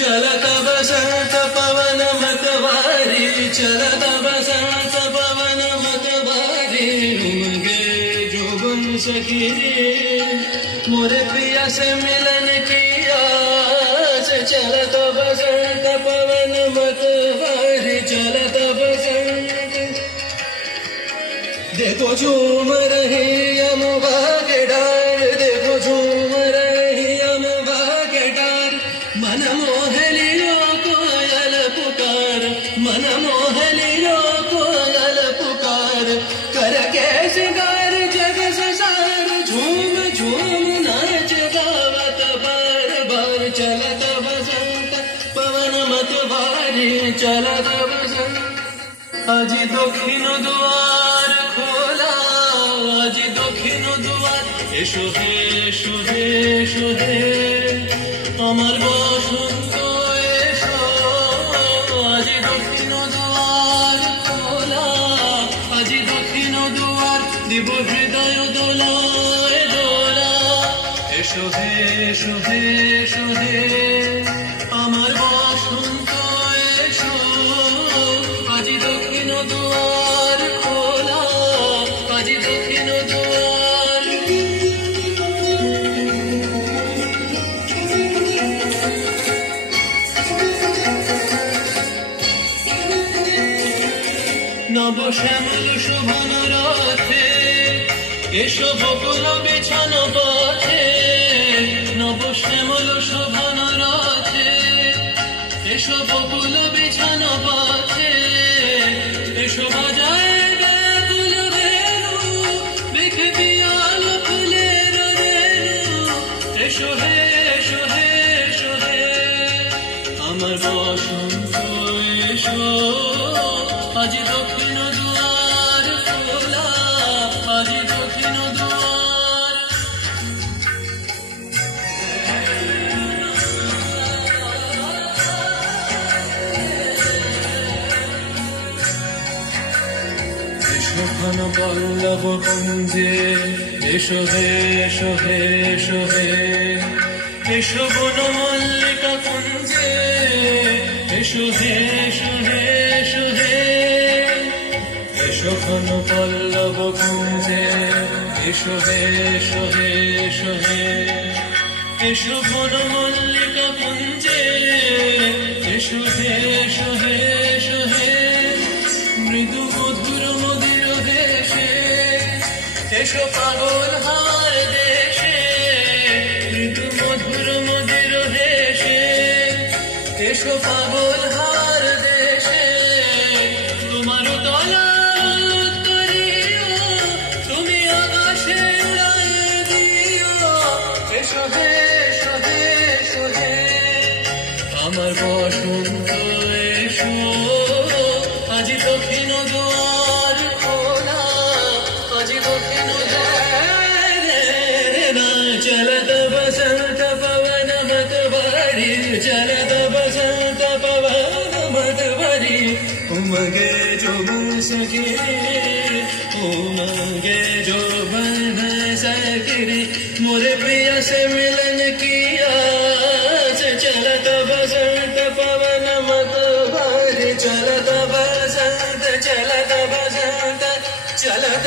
चलत बसंत पवन मतवारी चलत बसंत पवन मतवारी उमगे जोबन सखी मोरे प्रिया से मिलन की आस चलत बसंत पवन मतवारी चलत बसंत देखो झूम रहे अम्बा के डार देखो झूम रहे अम्बा के डार मन मोह लियो कोयल पुकार मन मोह लियो कोयल पुकार करके सिंगार जग संसार झूम झूम नाच गावत बार बार चलत बसंत पवन मतवारी चलत बसंत আজি দক্ষিণ দুয়ার খোলা আজি দক্ষিণ দুয়ার এসো হে এসো হে এসো হে আমার বসন্ত এসো আজি দক্ষিণ দুয়ার খোলা আজি দক্ষিণ দুয়ার দিব হৃদয় দোলায় দোলা এসো হে এসো হে এসো হে আমার বসন্ত এসো আজি দক্ষিণ দুয়ার খোলা আজি দক্ষিণ দুয়ার নব শ্যামল শোভন রথে এসো বকুল বিছানো পথে নব শ্যামল শোভন রথে এসো বকুল বিছানো পথে এসো বাজায় ব্যাকুল বেণু দেখে পিয়াল ফুলের রেণু এসো হে এসো হে এসো হে আমার বসন্ত এসো আজি দক্ষিণ দুয়ার খোলা আজি দক্ষিণ দুয়ার এসো ঘন পল্লব কুঞ্জে এসো হে এসো হে এসো হে এসো বন মল্লিকা কুঞ্জে এসো হে এসো হে এসো হে এসো ঘন পল্লব কুঞ্জে এসো হে এসো হে এসো হে এসো বন মল্লিকা কুঞ্জে এসো হে এসো হে এসো হে মৃদু মধুর মদির দেশে এসো পাগল হার দেশে মৃদু মধুর মদির দেশে এসো পাগল হার দেশে তোমার দলা করিও তুমি আকাশে উড়ায় দিও এসো হে এসো হে এসো হে আমার বসন্ত এসো আজি দক্ষিণ দুয়ার খোলা আজি দক্ষিণ চলत बसंत पवन मतवारी चलत बसंत पवन मतवारी उमगे जो बन सके उमगे जो बन सके मोरे प्रिया से मिलन की आस चलत बसंत पवन मतवारी चलत बसंत चलत बसंत चलत